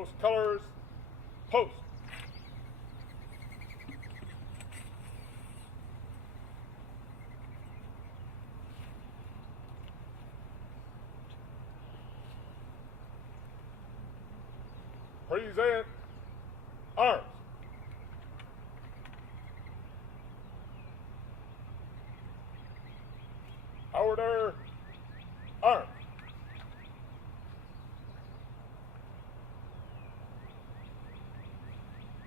Post colors. Post. Present arms. Order arms.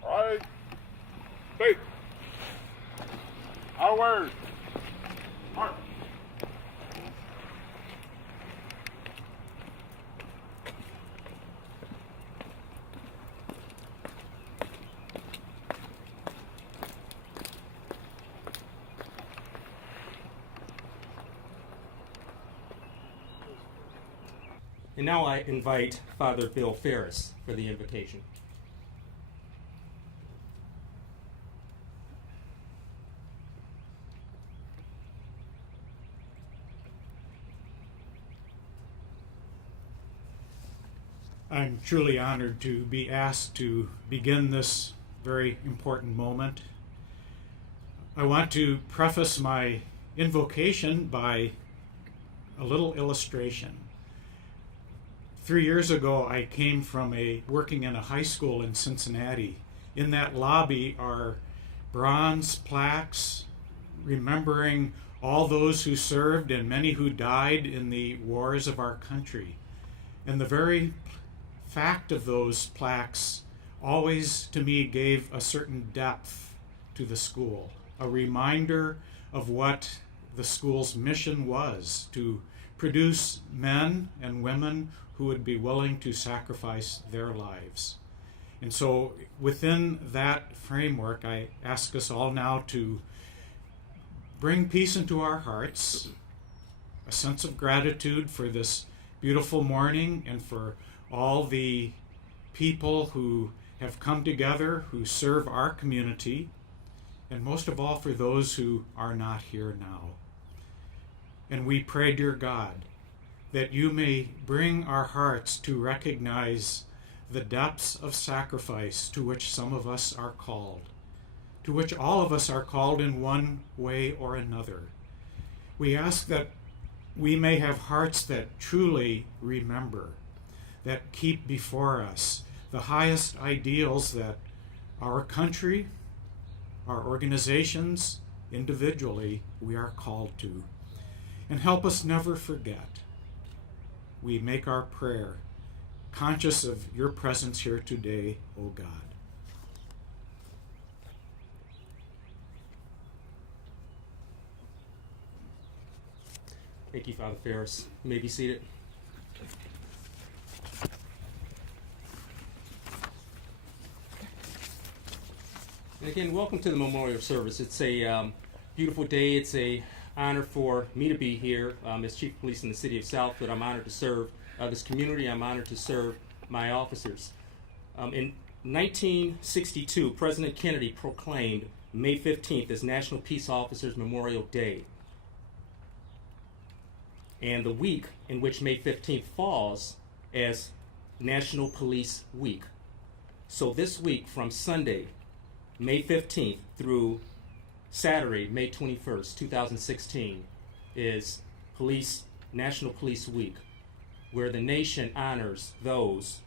Right. Face. Outward. Arms. And now I invite Father Bill Ferris for the invocation. I'm truly honored to be asked to begin this very important moment. I want to preface my invocation by a little illustration. 3 years ago, I came from working in a high school in Cincinnati. In that lobby are bronze plaques remembering all those who served and many who died in the wars of our country. And the very fact of those plaques always, to me, gave a certain depth to the school, a reminder of what the school's mission was, to produce men and women who would be willing to sacrifice their lives. And so within that framework, I ask us all now to bring peace into our hearts, a sense of gratitude for this beautiful morning and for all the people who have come together, who serve our community, and most of all for those who are not here now. And we pray, dear God, that you may bring our hearts to recognize the depths of sacrifice to which some of us are called, to which all of us are called in one way or another. We ask that we may have hearts that truly remember, that keep before us the highest ideals that our country, our organizations, individually, we are called to. And help us never forget. We make our prayer conscious of your presence here today, O God. Thank you, Father Ferris. You may be seated. And again, welcome to the memorial service. It's a beautiful day. It's a honor for me to be here as Chief of Police in the City of Southfield. I'm honored to serve this community. I'm honored to serve my officers. In 1962, President Kennedy proclaimed May 15th as National Peace Officers Memorial Day. And the week in which May 15th falls as National Police Week. So this week from Sunday, May 15th through Saturday, May 21st, 2016, is National Police Week, where the nation honors those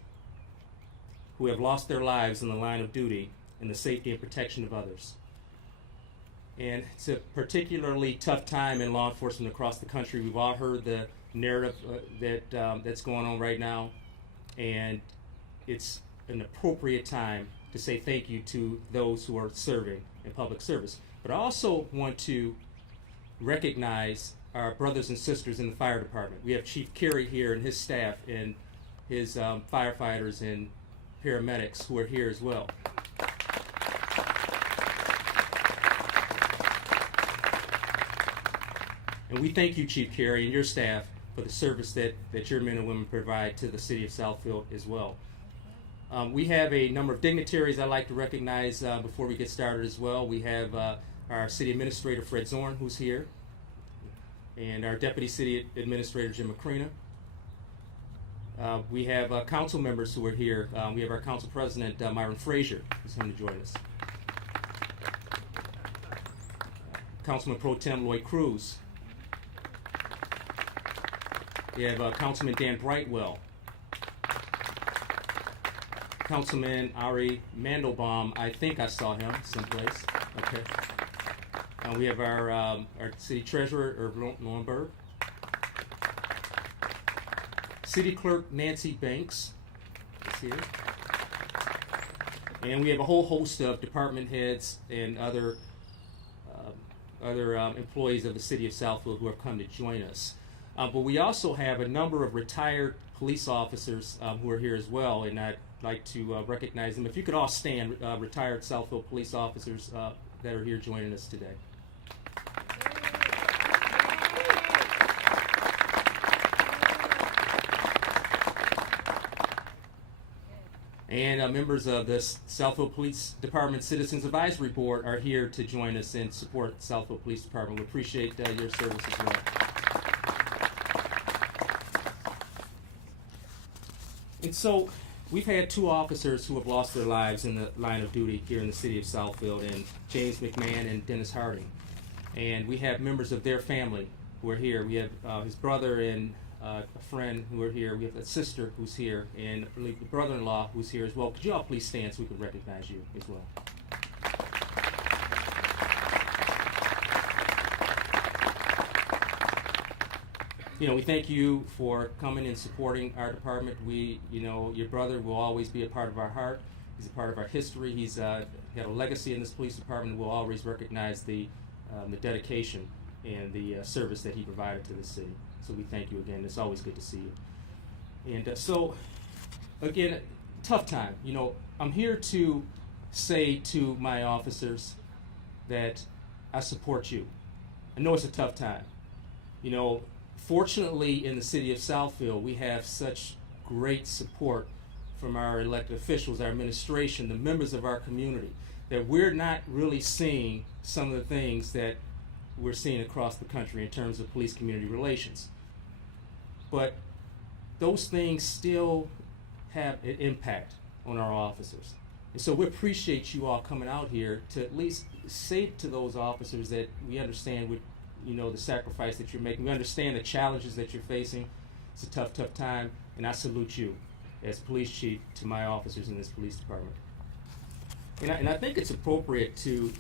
who have lost their lives in the line of duty in the safety and protection of others. And it's a particularly tough time in law enforcement across the country. We've all heard the narrative that's going on right now, and it's an appropriate time to say thank you to those who are serving in public service. But I also want to recognize our brothers and sisters in the fire department. We have Chief Carey here and his staff and his firefighters and paramedics who are here as well. And we thank you, Chief Carey, and your staff for the service that your men and women provide to the City of Southfield as well. We have a number of dignitaries I'd like to recognize before we get started as well. We have our City Administrator, Fred Zorn, who's here, and our Deputy City Administrator, Jim Macrina. We have council members who are here. We have our council president, Myron Frazier, who's going to join us. Councilman Pro Tem Lloyd Cruz. We have Councilman Dan Brightwell. Councilman Ari Mandelbaum, I think I saw him someplace. Okay. We have our city treasurer, Irv Lowenberg. City clerk Nancy Banks is here. And we have a whole host of department heads and other employees of the city of Southfield who have come to join us. But we also have a number of retired police officers who are here as well, and I'd like to recognize them. If you could all stand, retired Southfield police officers that are here joining us today. And members of the Southfield Police Department Citizens Advisory Board are here to join us and support Southfield Police Department. We appreciate your service as well. And so we've had two officers who have lost their lives in the line of duty here in the city of Southfield, and James McMahon and Dennis Harding. And we have members of their family who are here. We have his brother and a friend who are here. We have a sister who's here, and I believe the brother-in-law who's here as well. Could you all please stand so we can recognize you as well? You know, we thank you for coming and supporting our department. Your brother will always be a part of our heart. He's a part of our history. He's had a legacy in this police department. We'll always recognize the dedication and the service that he provided to the city. So we thank you again. It's always good to see you. And so, again, tough time. You know, I'm here to say to my officers that I support you. I know it's a tough time. You know, fortunately in the city of Southfield, we have such great support from our elected officials, our administration, the members of our community, that we're not really seeing some of the things that we're seeing across the country in terms of police-community relations. But those things still have an impact on our officers. And so we appreciate you all coming out here to at least say to those officers that we understand the sacrifice that you're making. We understand the challenges that you're facing. It's a tough, tough time, and I salute you as police chief to my officers in this police department. And I think it's appropriate to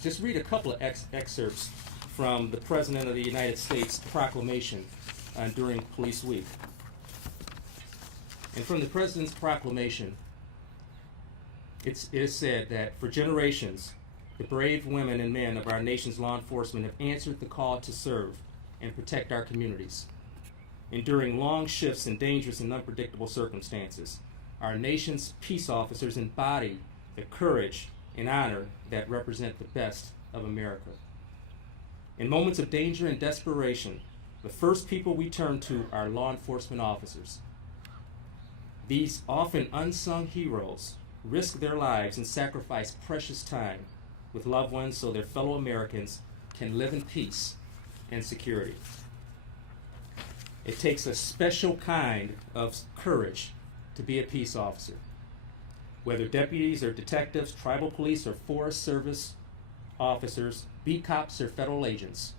just read a couple of excerpts from the President of the United States proclamation during Police Week. And from the President's proclamation, it is said that for generations, the brave women and men of our nation's law enforcement have answered the call to serve and protect our communities. Enduring long shifts in dangerous and unpredictable circumstances, our nation's peace officers embody the courage and honor that represent the best of America. In moments of danger and desperation, the first people we turn to are law enforcement officers. These often unsung heroes risk their lives and sacrifice precious time with loved ones so their fellow Americans can live in peace and security. It takes a special kind of courage to be a peace officer. Whether deputies or detectives, tribal police or Forest Service officers, beat cops or federal agents,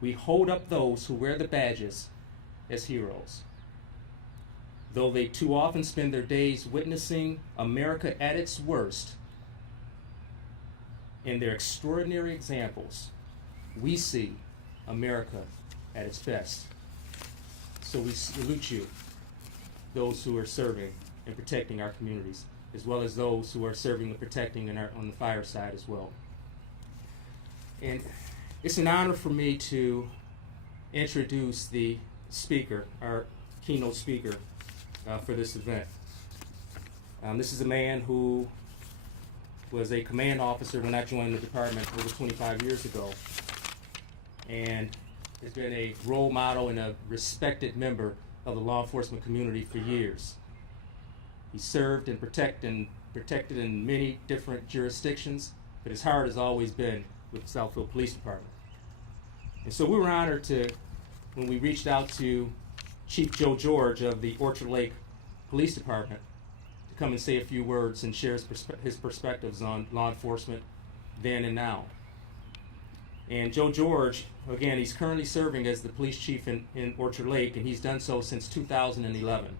we hold up those who wear the badges as heroes. Though they too often spend their days witnessing America at its worst, in their extraordinary examples, we see America at its best. So we salute you, those who are serving and protecting our communities, as well as those who are serving and protecting on the fire side as well. And it's an honor for me to introduce the speaker, our keynote speaker for this event. This is a man who was a command officer when I joined the department over 25 years ago, and has been a role model and a respected member of the law enforcement community for years. He served and protected in many different jurisdictions, but his heart has always been with the Southfield Police Department. And so we were honored when we reached out to Chief Joe George of the Orchard Lake Police Department to come and say a few words and share his perspectives on law enforcement then and now. And Joe George, again, he's currently serving as the police chief in Orchard Lake, and he's done so since 2011.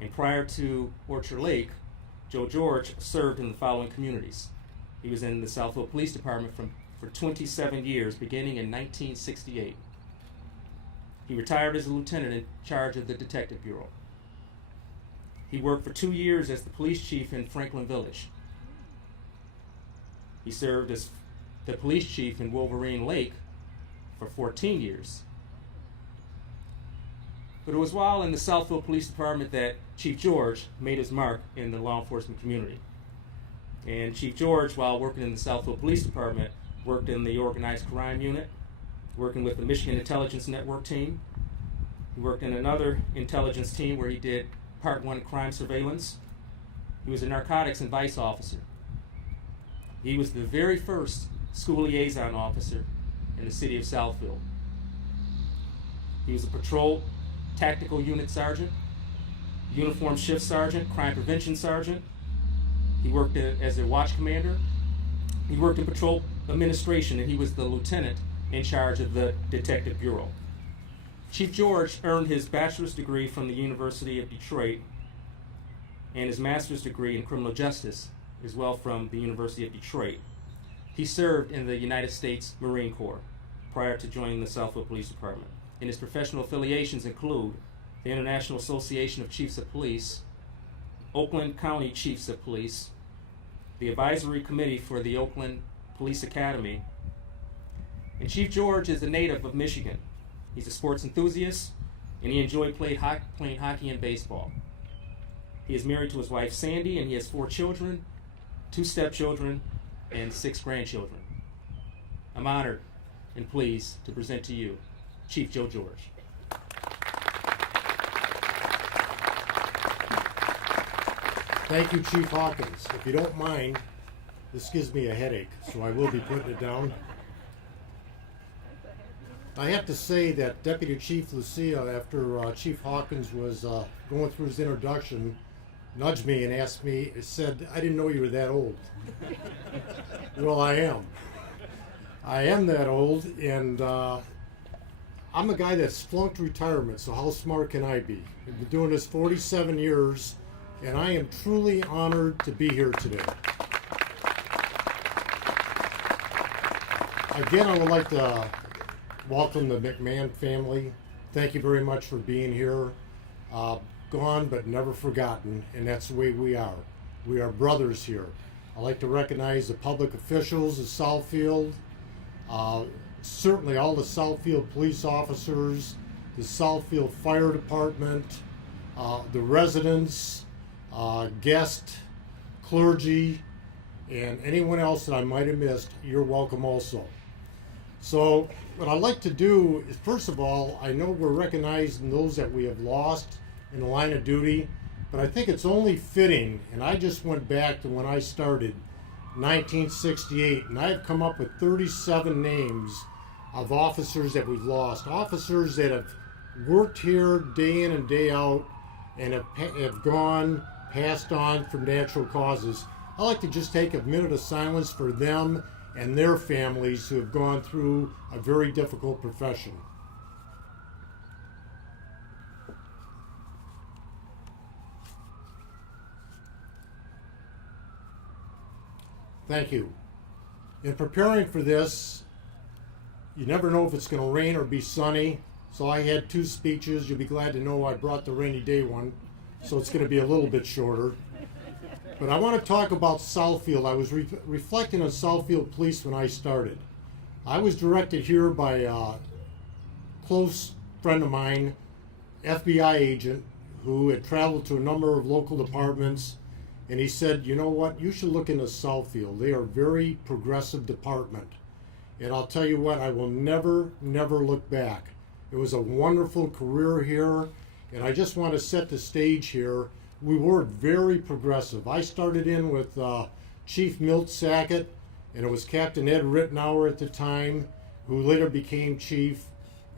And prior to Orchard Lake, Joe George served in the following communities. He was in the Southfield Police Department for 27 years, beginning in 1968. He retired as a lieutenant in charge of the Detective Bureau. He worked for 2 years as the police chief in Franklin Village. He served as the police chief in Wolverine Lake for 14 years. But it was while in the Southfield Police Department that Chief George made his mark in the law enforcement community. And Chief George, while working in the Southfield Police Department, worked in the organized crime unit, working with the Michigan Intelligence Network team. He worked in another intelligence team where he did Part 1 crime surveillance. He was a narcotics and vice officer. He was the very first school liaison officer in the city of Southfield. He was a patrol tactical unit sergeant, uniform shift sergeant, crime prevention sergeant. He worked as a watch commander. He worked in patrol administration, and he was the lieutenant in charge of the Detective Bureau. Chief George earned his bachelor's degree from the University of Detroit and his master's degree in criminal justice as well from the University of Detroit. He served in the United States Marine Corps prior to joining the Southfield Police Department. And his professional affiliations include the International Association of Chiefs of Police, Oakland County Chiefs of Police, the Advisory Committee for the Oakland Police Academy. And Chief George is a native of Michigan. He's a sports enthusiast, and he enjoyed playing hockey and baseball. He is married to his wife Sandy, and he has 4 children, 2 stepchildren, and 6 grandchildren. I'm honored and pleased to present to you Chief Joe George. Thank you, Chief Hawkins. If you don't mind, this gives me a headache, so I will be putting it down. I have to say that Deputy Chief Lucia, after Chief Hawkins was going through his introduction, nudged me and asked me, said, "I didn't know you were that old." Well, I am. I am that old, and I'm a guy that's flunked retirement, so how smart can I be? I've been doing this 47 years, and I am truly honored to be here today. Again, I would like to welcome the McMahon family. Thank you very much for being here. Gone but never forgotten, and that's the way we are. We are brothers here. I'd like to recognize the public officials of Southfield, certainly all the Southfield police officers, the Southfield Fire Department, the residents, guests, clergy, and anyone else that I might have missed. You're welcome also. So what I'd like to do is, first of all, I know we're recognizing those that we have lost in the line of duty, but I think it's only fitting, and I just went back to when I started, 1968, and I've come up with 37 names of officers that we've lost, officers that have worked here day in and day out and have gone, passed on for natural causes. I'd like to just take a minute of silence for them and their families who have gone through a very difficult profession. Thank you. In preparing for this, you never know if it's going to rain or be sunny, so I had 2 speeches. You'll be glad to know I brought the rainy day one, so it's going to be a little bit shorter. But I want to talk about Southfield. I was reflecting on Southfield Police when I started. I was directed here by a close friend of mine, FBI agent, who had traveled to a number of local departments, and he said, "You know what, you should look into Southfield. They are a very progressive department." And I'll tell you what, I will never look back. It was a wonderful career here, and I just want to set the stage here. We were very progressive. I started in with Chief Milt Sackett, and it was Captain Ed Rittenauer at the time, who later became chief.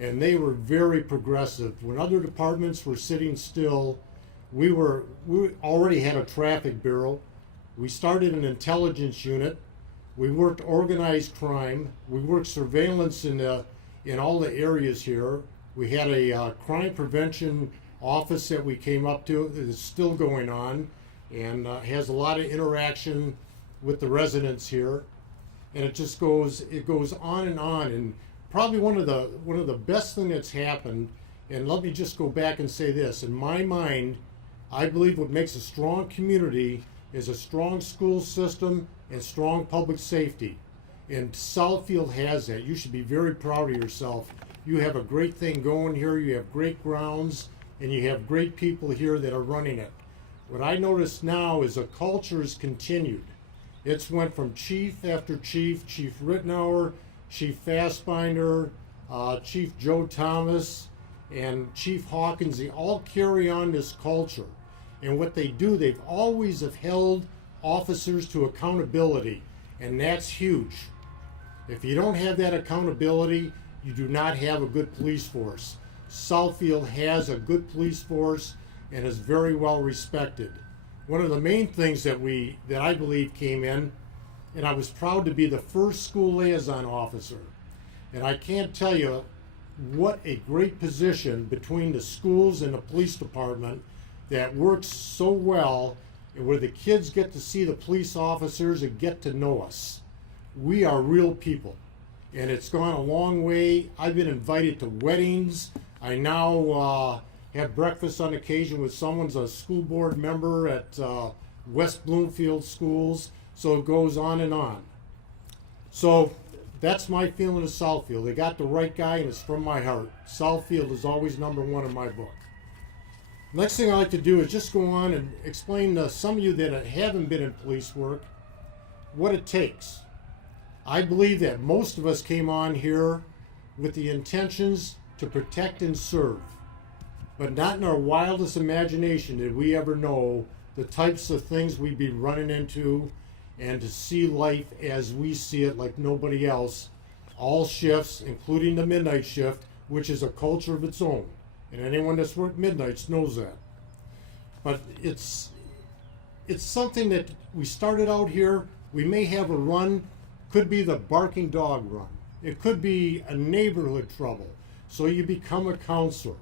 and they were very progressive. When other departments were sitting still, we already had a traffic bureau. We started an intelligence unit. We worked organized crime. We worked surveillance in all the areas here. We had a crime prevention office that we came up to that is still going on and has a lot of interaction with the residents here. And it just goes on. And probably one of the best thing that's happened, and let me just go back and say this, in my mind, I believe what makes a strong community is a strong school system and strong public safety. And Southfield has that. You should be very proud of yourself. You have a great thing going here. You have great grounds, and you have great people here that are running it. What I notice now is a culture has continued. It's went from chief after chief, Chief Rittenauer, Chief Fassbinder, Chief Joe Thomas, and Chief Hawkins. They all carry on this culture. And what they do, they've always have held officers to accountability, and that's huge. If you don't have that accountability, you do not have a good police force. Southfield has a good police force and is very well respected. One of the main things that I believe came in, and I was proud to be the first school liaison officer. And I can't tell you what a great position between the schools and the police department that works so well, and where the kids get to see the police officers and get to know us. We are real people, and it's gone a long way. I've been invited to weddings. I now have breakfast on occasion with someone's a school board member at West Bloomfield Schools, so it goes on and on. So that's my feeling of Southfield. They got the right guy, and it's from my heart. Southfield is always #1 in my book. Next thing I like to do is just go on and explain to some of you that haven't been in police work what it takes. I believe that most of us came on here with the intentions to protect and serve, but not in our wildest imagination did we ever know the types of things we'd be running into, and to see life as we see it like nobody else, all shifts, including the midnight shift, which is a culture of its own. And anyone that's worked midnights knows that. But it's something that we started out here. We may have a run, could be the barking dog run. It could be a neighborhood trouble, so you become a counselor.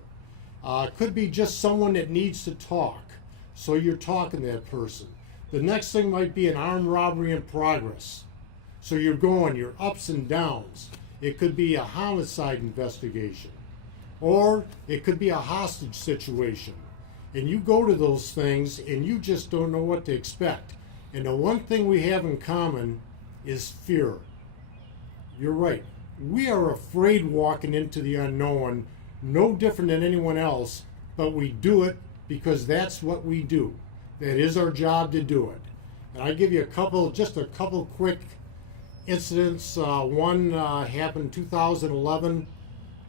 Could be just someone that needs to talk, so you're talking to that person. The next thing might be an armed robbery in progress. So you're going, your ups and downs. It could be a homicide investigation. Or it could be a hostage situation. And you go to those things and you just don't know what to expect. And the one thing we have in common is fear. You're right. We are afraid walking into the unknown, no different than anyone else, but we do it because that's what we do. That is our job to do it. And I give you just a couple quick incidents. One happened in 2011.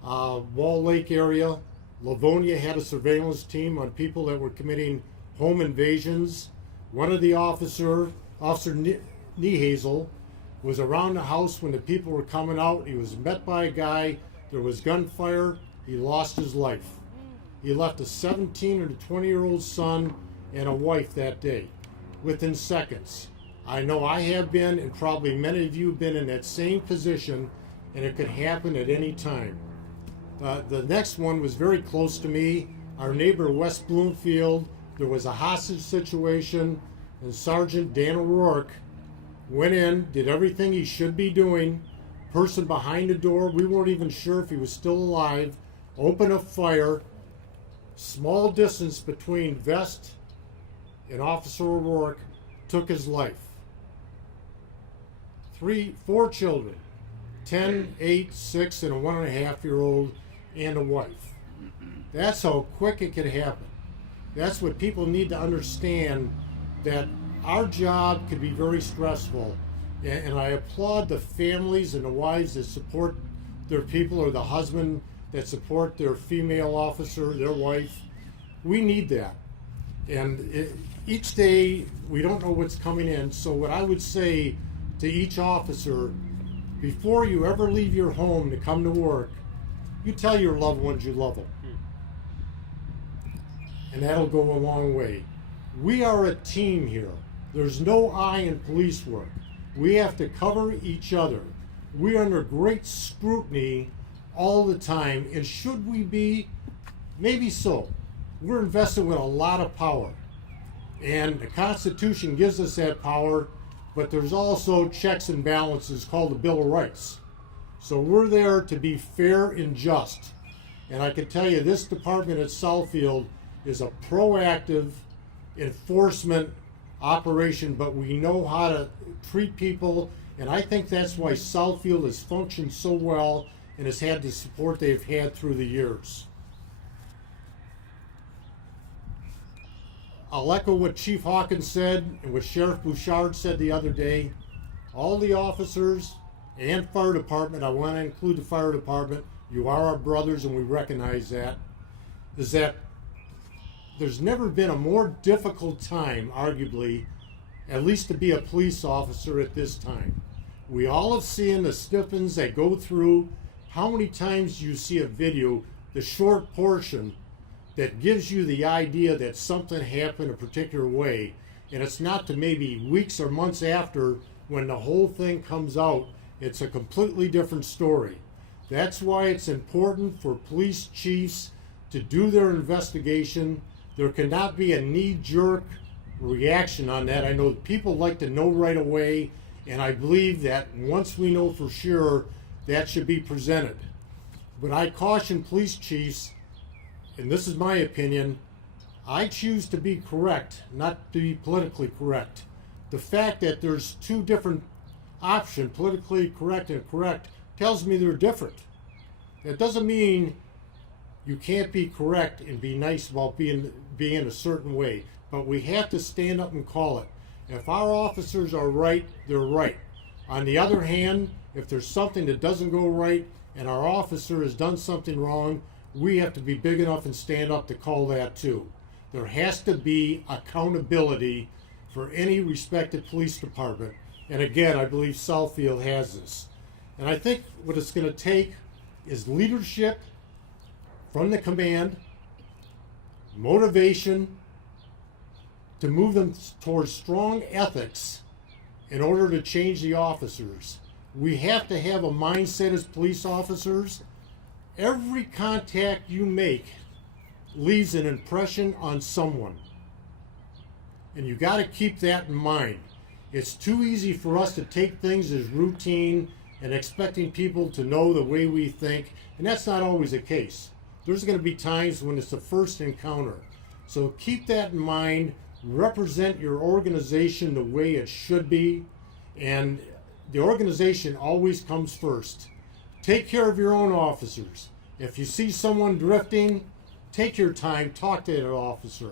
Wall Lake area. Livonia had a surveillance team on people that were committing home invasions. One of the Officer Niehazel, was around the house when the people were coming out. He was met by a guy. There was gunfire. He lost his life. He left a 17 or 20-year-old son and a wife that day within seconds. I know I have been, and probably many of you have been in that same position, and it could happen at any time. The next one was very close to me. Our neighbor, West Bloomfield, there was a hostage situation, and Sergeant Dan O'Rourke went in, did everything he should be doing. Person behind the door, we weren't even sure if he was still alive, opened up fire. Small distance between Vest and Officer O'Rourke, took his life. 4 children, 10, 8, 6, and a 1.5-year-old, and a wife. That's how quick it could happen. That's what people need to understand, that our job could be very stressful. And I applaud the families and the wives that support their people, or the husband that support their female officer, their wife. We need that. And each day, we don't know what's coming in. So what I would say to each officer, before you ever leave your home to come to work, You tell your loved ones you love them. And that'll go a long way. We are a team here. There's no I in police work. We have to cover each other. We're under great scrutiny all the time, and should we be? Maybe so. We're invested with a lot of power, and the Constitution gives us that power, but there's also checks and balances called the Bill of Rights. So we're there to be fair and just. And I can tell you this department at Southfield is a proactive enforcement operation, but we know how to treat people, and I think that's why Southfield has functioned so well and has had the support they've had through the years. I'll echo what Chief Hawkins said and what Sheriff Bouchard said the other day. All the officers and fire department, I want to include the fire department, you are our brothers and we recognize that, is that there's never been a more difficult time, arguably, at least to be a police officer at this time. We all have seen the stiffens that go through. How many times you see a video, the short portion, that gives you the idea that something happened a particular way, and it's not to maybe weeks or months after when the whole thing comes out, it's a completely different story. That's why it's important for police chiefs to do their investigation. There cannot be a knee-jerk reaction on that. I know people like to know right away, and I believe that once we know for sure, that should be presented. But I caution police chiefs, and this is my opinion, I choose to be correct, not to be politically correct. The fact that there's two different options, politically correct and correct, tells me they're different. That doesn't mean you can't be correct and be nice about being a certain way, but we have to stand up and call it. If our officers are right, they're right. On the other hand, if there's something that doesn't go right and our officer has done something wrong, we have to be big enough and stand up to call that too. There has to be accountability for any respected police department. And again, I believe Southfield has this. And I think what it's going to take is leadership from the command, motivation to move them towards strong ethics in order to change the officers. We have to have a mindset as police officers. Every contact you make leaves an impression on someone. And you got to keep that in mind. It's too easy for us to take things as routine and expecting people to know the way we think, and that's not always the case. There's going to be times when it's the first encounter. So keep that in mind, represent your organization the way it should be, and the organization always comes first. Take care of your own officers. If you see someone drifting, take your time, talk to that officer.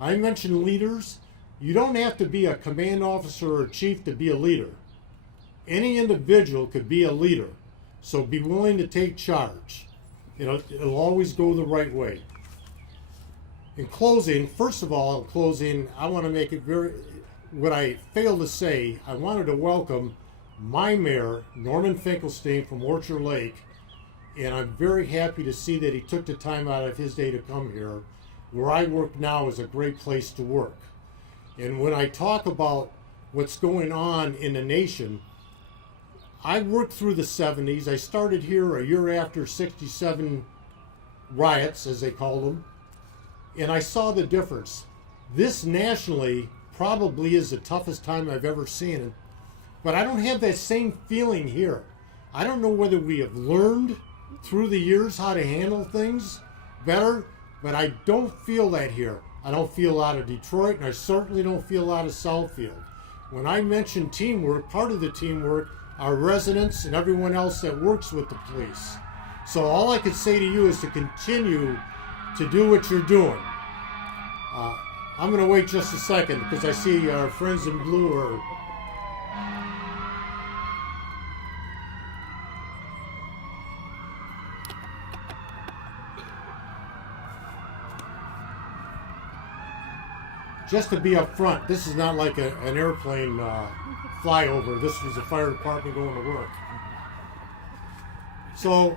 I mentioned leaders. You don't have to be a command officer or chief to be a leader. Any individual could be a leader, so be willing to take charge. It'll always go the right way. In closing, first of all, I want to make it what I failed to say, I wanted to welcome my mayor, Norman Finkelstein from Orchard Lake, and I'm very happy to see that he took the time out of his day to come here. Where I work now is a great place to work. And when I talk about what's going on in the nation, I worked through the 70s. I started here a year after 67 riots, as they called them, and I saw the difference. This nationally probably is the toughest time I've ever seen it, but I don't have that same feeling here. I don't know whether we have learned through the years how to handle things better, but I don't feel that here. I don't feel out of Detroit, and I certainly don't feel out of Southfield. When I mention teamwork, part of the teamwork are residents and everyone else that works with the police. So all I could say to you is to continue to do what you're doing. I'm going to wait just a second because I see our friends in blue are... Just to be up front, this is not like an airplane flyover. This was the fire department going to work. So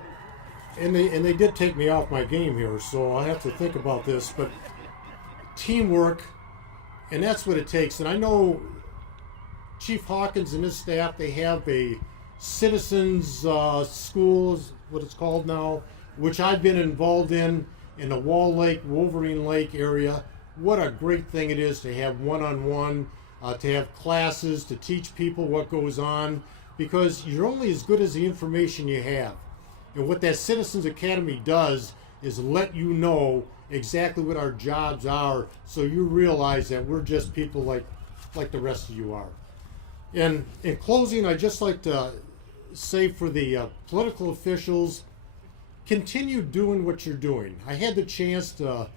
and they did take me off my game here, so I'll have to think about this. But teamwork, and that's what it takes. And I know Chief Hawkins and his staff, they have a citizens school, what it's called now, which I've been involved in the Wall Lake, Wolverine Lake area. What a great thing it is to have one-on-one, to have classes, to teach people what goes on, because you're only as good as the information you have. And what that Citizens Academy does is let you know exactly what our jobs are, so you realize that we're just people like the rest of you are. And in closing, I'd just like to say for the political officials, continue doing what you're doing. I had the chance to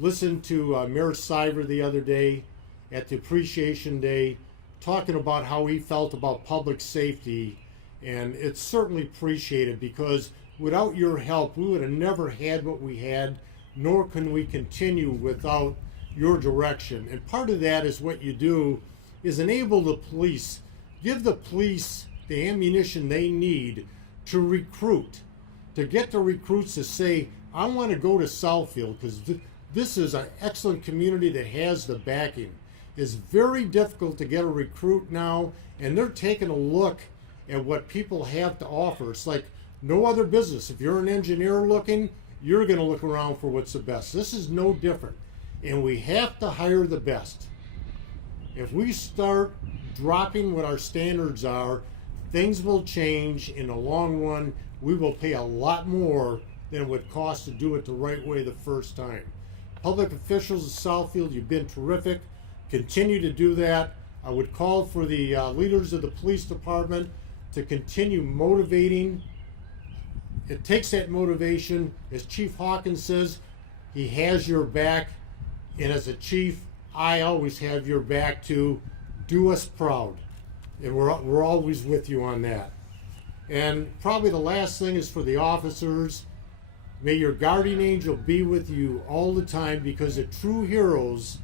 listen to Mayor Siver the other day at the Appreciation Day, talking about how he felt about public safety, and it's certainly appreciated, because without your help, we would have never had what we had, nor can we continue without your direction. And part of that is what you do is enable the police, give the police the ammunition they need to recruit, to get the recruits to say, I want to go to Southfield, because this is an excellent community that has the backing. It's very difficult to get a recruit now, and they're taking a look at what people have to offer. It's like no other business. If you're an engineer looking, you're going to look around for what's the best. This is no different, and we have to hire the best. If we start dropping what our standards are, things will change. In the long run, we will pay a lot more than it would cost to do it the right way the first time. Public officials of Southfield, you've been terrific. Continue to do that. I would call for the leaders of the police department to continue motivating. It takes that motivation. As Chief Hawkins says, he has your back. And as a chief, I always have your back to do us proud. And we're always with you on that. And probably the last thing is for the officers. May your guardian angel be with you all the time, because the true heroes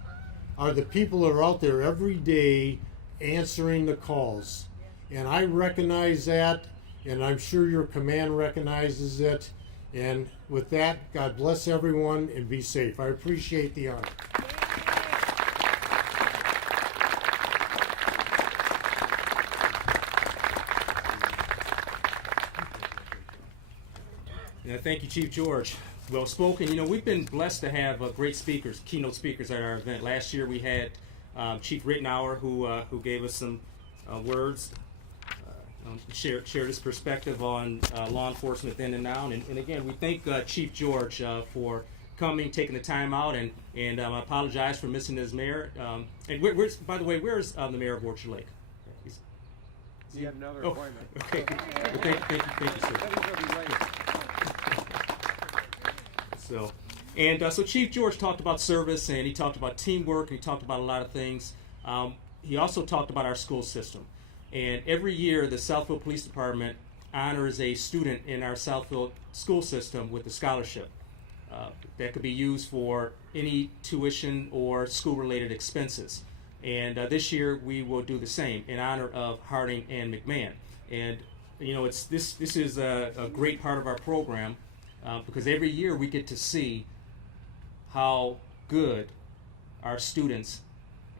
are the people that are out there every day answering the calls. And I recognize that, and I'm sure your command recognizes it. And with that, God bless everyone and be safe. I appreciate the honor. Yeah, thank you, Chief George. Well spoken. You know, we've been blessed to have great speakers, keynote speakers at our event. Last year we had Chief Rittenauer, who gave us some words, shared his perspective on law enforcement then and now. And again, we thank Chief George for coming, taking the time out, and I apologize for missing his mayor. And where's, by the way, where's the mayor of Orchard Lake? He had another appointment. Okay. Well, thank you, sir. So Chief George talked about service, and he talked about teamwork, and he talked about a lot of things. He also talked about our school system. And every year, the Southfield Police Department honors a student in our Southfield school system with a scholarship that could be used for any tuition or school-related expenses. And this year, we will do the same in honor of Harding and McMahon. And you know, this is a great part of our program. Because every year we get to see how good our students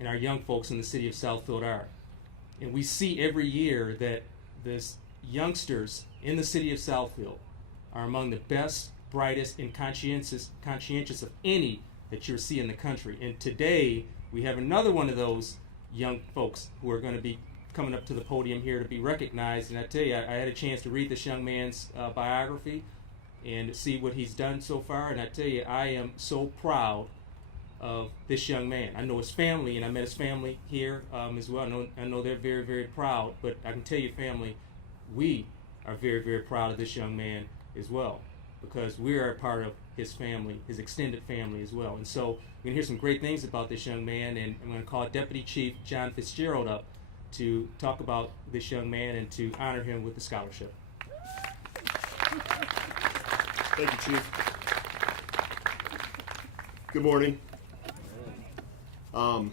and our young folks in the city of Southfield are. And we see every year that the youngsters in the city of Southfield are among the best, brightest, and conscientious of any that you'll see in the country. And today we have another one of those young folks who are going to be coming up to the podium here to be recognized. And I tell you, I had a chance to read this young man's biography and see what he's done so far. And I tell you, I am so proud of this young man. I know his family, and I met his family here as well. I know they're very, very proud. But I can tell you, family, we are very, very proud of this young man as well, because we are a part of his family, his extended family as well. And so we're going to hear some great things about this young man, and I'm going to call Deputy Chief John Fitzgerald up to talk about this young man and to honor him with the scholarship. Thank you, Chief. Good morning. I've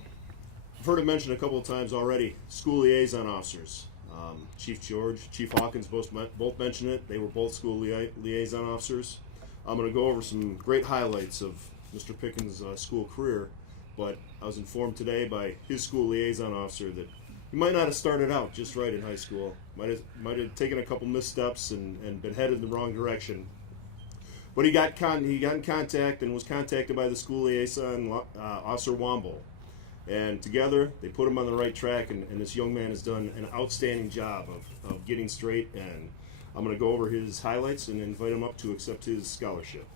heard it mentioned a couple of times already, school liaison officers. Chief George, Chief Hawkins both mentioned it. They were both school liaison officers. I'm going to go over some great highlights of Mr. Pickens' school career, but I was informed today by his school liaison officer that he might not have started out just right in high school. Might have taken a couple missteps and been headed in the wrong direction. But he got in contact and was contacted by the school liaison, Officer Womble. And together, they put him on the right track, and this young man has done an outstanding job of getting straight. And I'm going to go over his highlights and invite him up to accept his scholarship.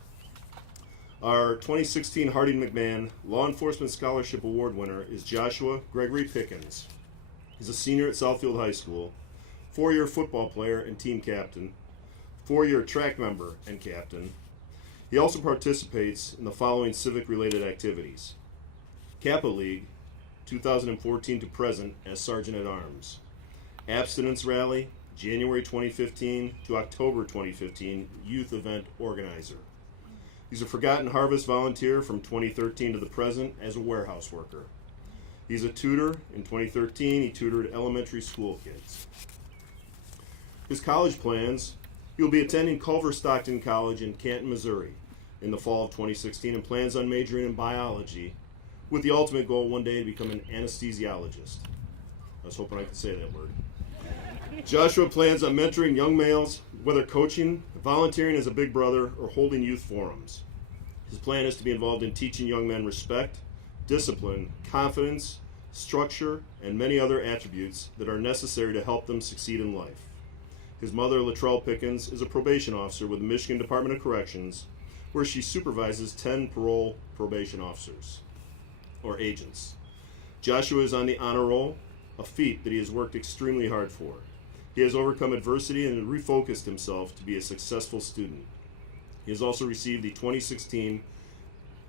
Our 2016 Harding McMahon Law Enforcement Scholarship Award winner is Joshua Gregory Pickens. He's a senior at Southfield High School, 4-year football player and team captain, 4-year track member and captain. He also participates in the following civic-related activities: Kappa League, 2014 to present as Sergeant at Arms; Abstinence Rally, January 2015 to October 2015, youth event organizer. He's a Forgotten Harvest volunteer from 2013 to the present as a warehouse worker. He's a tutor. In 2013, he tutored elementary school kids. His college plans: he'll be attending Culver Stockton College in Canton, Missouri in the fall of 2016, and plans on majoring in biology with the ultimate goal one day to become an anesthesiologist. I was hoping I could say that word. Joshua plans on mentoring young males, whether coaching, volunteering as a big brother, or holding youth forums. His plan is to be involved in teaching young men respect, discipline, confidence, structure, and many other attributes that are necessary to help them succeed in life. His mother, Latrell Pickens, is a probation officer with the Michigan Department of Corrections, where she supervises 10 parole probation officers, or agents. Joshua is on the honor roll, a feat that he has worked extremely hard for. He has overcome adversity and refocused himself to be a successful student. He has also received the 2016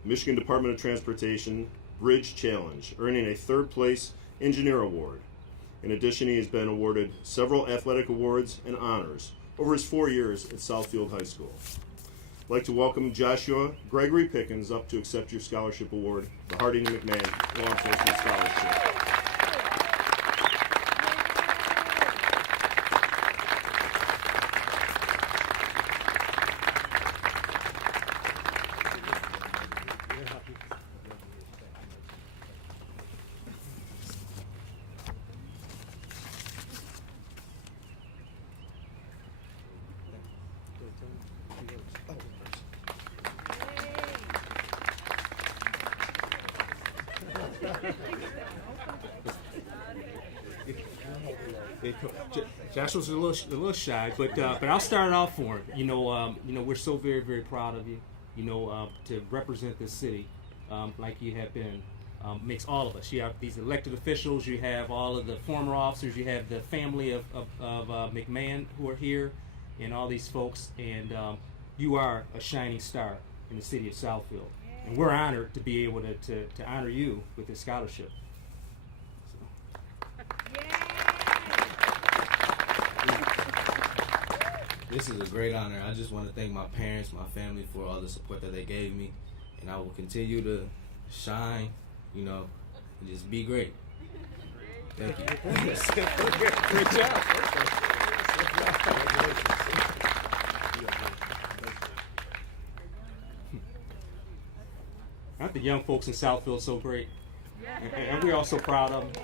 Michigan Department of Transportation Bridge Challenge, earning a third-place engineer award. In addition, he has been awarded several athletic awards and honors over his 4 years at Southfield High School. I'd like to welcome Joshua Gregory Pickens up to accept your scholarship award, the Harding McMahon Law Enforcement Scholarship. Joshua's a little shy, but I'll start it off for him. We're so very, very proud of you. To represent this city, like you have been, makes all of us. You have these elected officials. You have all of the former officers. You have the family of McMahon who are here, and all these folks. And you are a shining star in the city of Southfield, and we're honored to be able to honor you with this scholarship. This is a great honor. I just want to thank my parents, my family for all the support that they gave me, and I will continue to shine, and just be great. Thank you. Great job. Aren't the young folks in Southfield so great? And we're all so proud of them.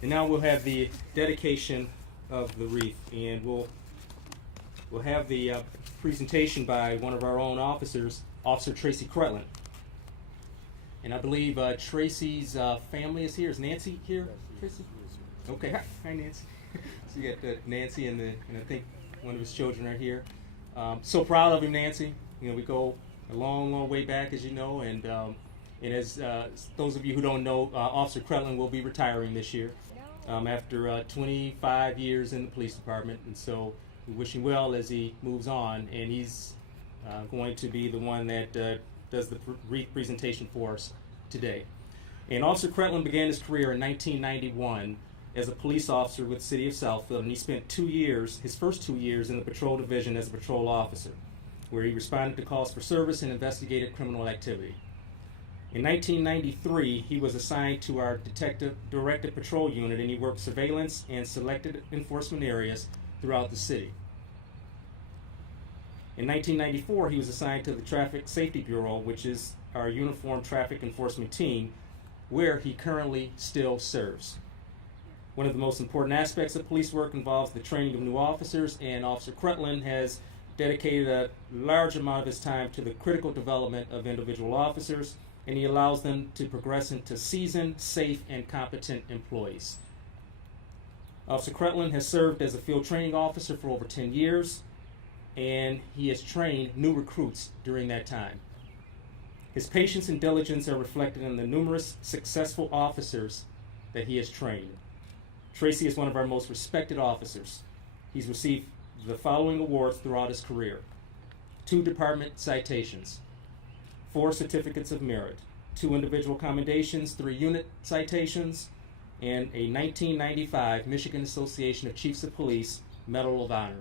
And now we'll have the dedication of the wreath, and we'll have the presentation by one of our own officers, Officer Tracy Cretland. And I believe Tracy's family is here. Is Nancy here, Tracy? Okay, hi Nancy. So you got Nancy and I think one of his children are here. So proud of him, Nancy. We go a long, long way back, as you know, and as those of you who don't know, Officer Cretland will be retiring this year after 25 years in the police department, and so we wish him well as he moves on, and he's going to be the one that does the presentation for us today. And Officer Cretland began his career in 1991 as a police officer with the city of Southfield, and he spent his first 2 years in the patrol division as a patrol officer. where he responded to calls for service and investigated criminal activity. In 1993, he was assigned to our Directed Patrol Unit, and he worked surveillance and selected enforcement areas throughout the city. In 1994, he was assigned to the Traffic Safety Bureau, which is our uniform traffic enforcement team, where he currently still serves. One of the most important aspects of police work involves the training of new officers, and Officer Crutland has dedicated a large amount of his time to the critical development of individual officers, and he allows them to progress into seasoned, safe, and competent employees. Officer Crutland has served as a field training officer for over 10 years, and he has trained new recruits during that time. His patience and diligence are reflected in the numerous successful officers that he has trained. Tracy is one of our most respected officers. He's received the following awards throughout his career: 2 department citations, 4 certificates of merit, 2 individual commendations, 3 unit citations, and a 1995 Michigan Association of Chiefs of Police Medal of Honor.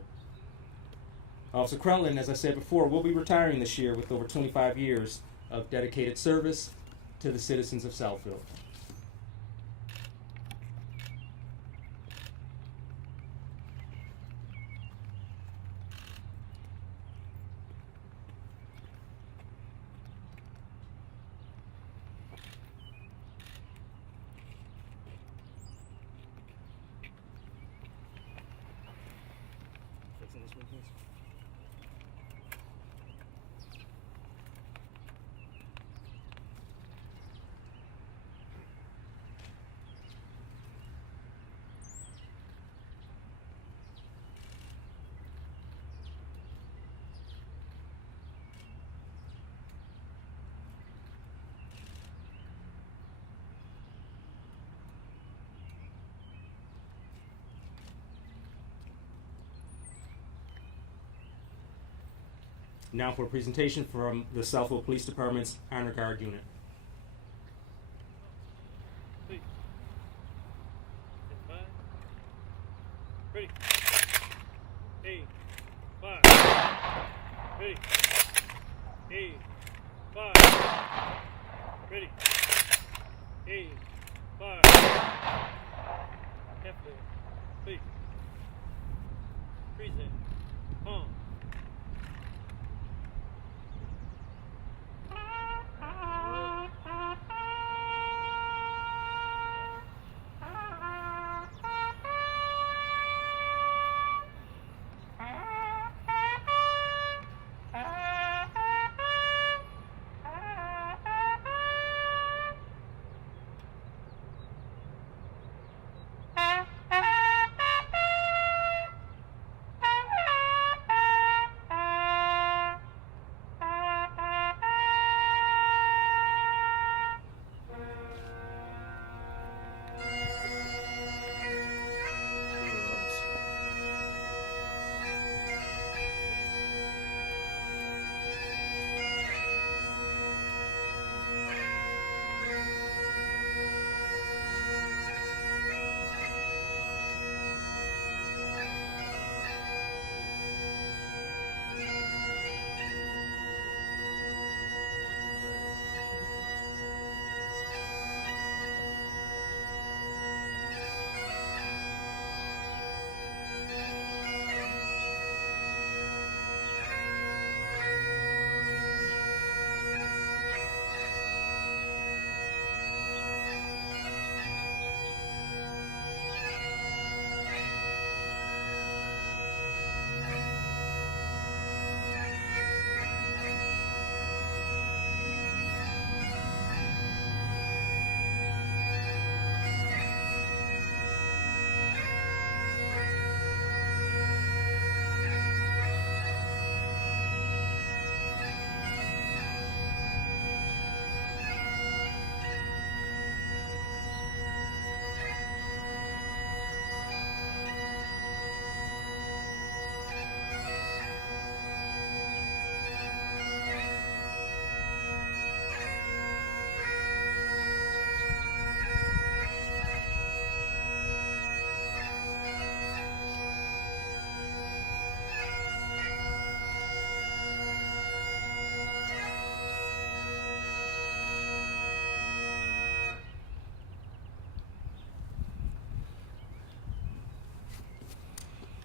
Officer Crutland, as I said before, will be retiring this year with over 25 years of dedicated service to the citizens of Southfield. Now for a presentation from the Southfield Police Department's Honor Guard Unit. Please. Ready. Hey. 5. Ready. Hey. 5. Ready. Hey. 5. Hefty. Please. Present. Palm.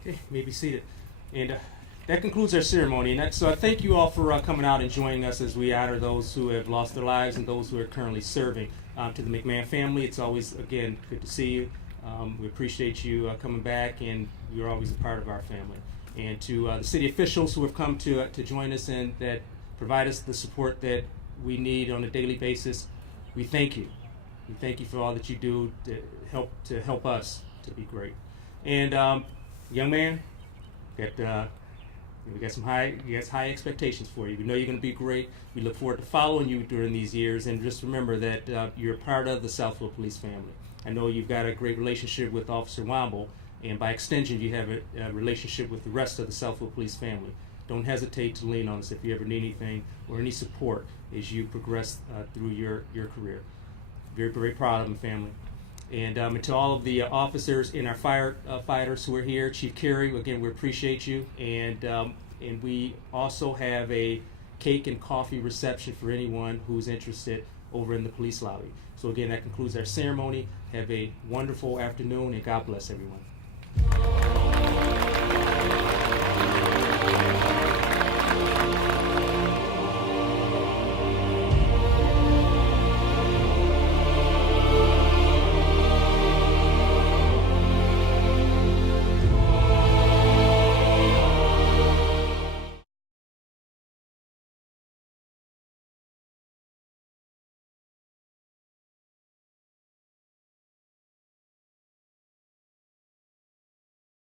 Okay, you may be seated. And that concludes our ceremony. So I thank you all for coming out and joining us as we honor those who have lost their lives and those who are currently serving. To the McMahon family, it's always, again, good to see you. We appreciate you coming back, and you're always a part of our family. And to the city officials who have come to join us and that provide us the support that we need on a daily basis, we thank you. We thank you for all that you do to help us to be great. And young man, we got high expectations for you. We know you're going to be great. We look forward to following you during these years, and just remember that you're part of the Southfield Police family. I know you've got a great relationship with Officer Womble, and by extension, you have a relationship with the rest of the Southfield Police family. Don't hesitate to lean on us if you ever need anything or any support as you progress through your career. Very, very proud of them, family. And to all of the officers and our firefighters who are here, Chief Carey, again, we appreciate you. And we also have a cake and coffee reception for anyone who's interested over in the police lobby. So again, that concludes our ceremony. Have a wonderful afternoon, and God bless everyone.